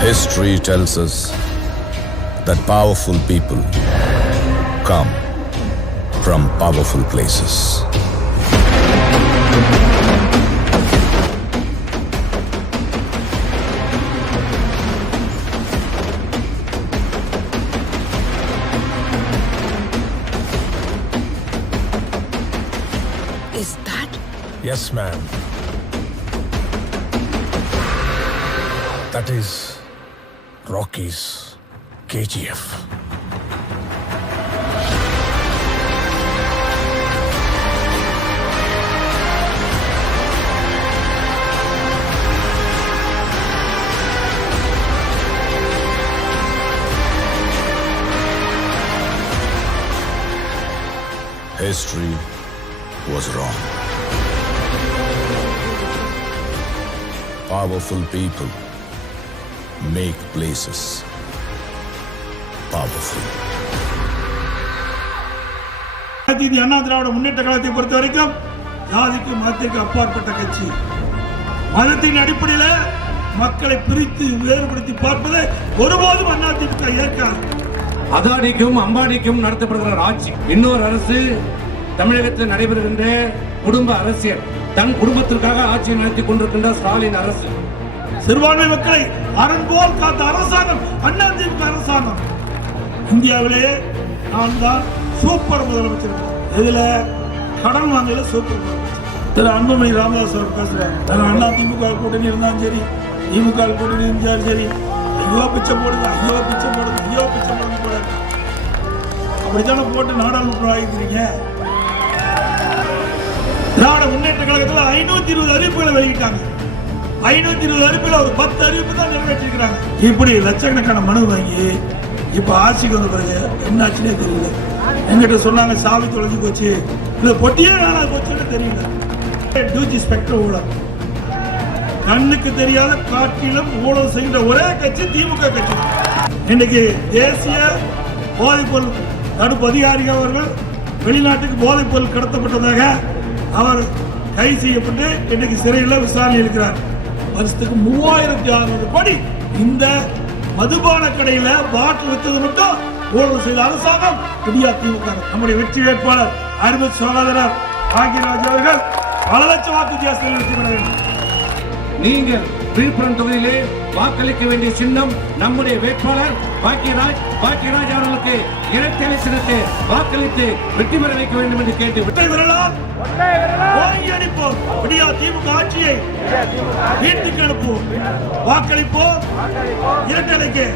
History tells us that powerful people come from powerful places. Is that Yes, ma'am. That is Rockies, K.G.F. History was wrong. Powerful people make places powerful. அனைத்து இந்திய அண்ணா திராவிட முன்னேற்ற கழகத்தை பொறுத்த வரைக்கும் ஜாதிக்கு மதத்திற்கு அப்பாற்பட்ட கட்சி. மதத்தின் அடிப்படையில் மக்களை பிரித்து வேறுபடுத்தி பார்ப்பதை ஒருபோதும் அண்ணா திமுக ஏற்காது. அதானிக்கும் அம்பானிக்கும் நடத்தப்படுகிற ஆட்சி. இன்னொரு அரசு தமிழகத்தில் நடைபெறுகின்ற குடும்ப அரசியல். தன் குடும்பத்திற்காக ஆட்சி நடத்தி கொண்டிருக்கின்ற ஸ்டாலின் அரசு. சிறுபான்மை மக்களை அரண்போல் காத்த அரசாங்கம் அண்ணா திமுக அரசாங்கம். இந்தியாவிலே நான் தான் சூப்பர் முதலமைச்சர். இதுல கடன் வாங்கல சூப்பர் முதலமைச்சர். திரு அன்புமணி ராமதாஸ் அவர் பேசுறாரு. அண்ணா திமுக கூட்டணி இருந்தாலும் சரி திமுக கூட்டணி இருந்தாலும் சரி ஐயோ பிச்சை போடுது ஐயோ பிச்சை போடுது ஐயோ பிச்சை போடுது போட அப்படித்தானே போட்டு நாடாளுமன்றம் ஆகிக்கிறீங்க? திராவிட முன்னேற்ற கழகத்தில் ஐநூத்தி இருபது அறிவிப்புகளை வெளியிட்டாங்க. ஐநூத்தி இருபது அறிவிப்புல ஒரு பத்து அறிவிப்பு தான் நிறைவேற்றிருக்கிறாங்க. இப்படி லட்சக்கணக்கான மனு வாங்கி இப்ப ஆட்சிக்கு வந்த பிறகு என்னாச்சுன்னே தெரியல. எங்கிட்ட சொன்னாங்க சாவி தொலைஞ்சு போச்சு. இல்ல பொட்டியே நாளா போச்சுன்னு தெரியல. டூஜி ஸ்பெக்டர் ஊழல். கண்ணுக்கு தெரியாத காட்டிலும் ஊழல் செய்கிற ஒரே கட்சி திமுக கட்சி. இன்னைக்கு தேசிய போதைப்பொருள் தடுப்பு அதிகாரிகள் அவர்கள் வெளிநாட்டுக்கு போதைப்பொருள் கடத்தப்பட்டதாக அவர் கைது செய்யப்பட்டு இன்னைக்கு சிறையில் விசாரணை இருக்கிறார். வருஷத்துக்கு மூவாயிரத்தி அறுநூறு கோடி இந்த மதுபான கடையில பாட்டில் வித்தது மட்டும் ஊழல் செய்த அரசாங்கம் இந்தியா திமுக நம்முடைய வெற்றி வேட்பாளர் அருமை சகோதரர் பாக்யராஜ் அவர்கள் பல லட்சம் வாக்கு வித்தியாசத்தில் வெற்றி பெற வேண்டும். நீங்கள் விழுப்புரம் தொகுதியிலே வாக்களிக்க வேண்டிய சின்னம் நம்முடைய வேட்பாளர் பாக்கியராஜ் பாக்கியராஜ் அவர்களுக்கு இரட்டை சின்னத்தை வாக்களித்து வெற்றி பெற வைக்க வேண்டும் என்று கேட்டு ஒற்றை விரலால். வீட்டுக்கு அனுப்புவோம். வாக்களிப்போம். இரட்டலைக்கு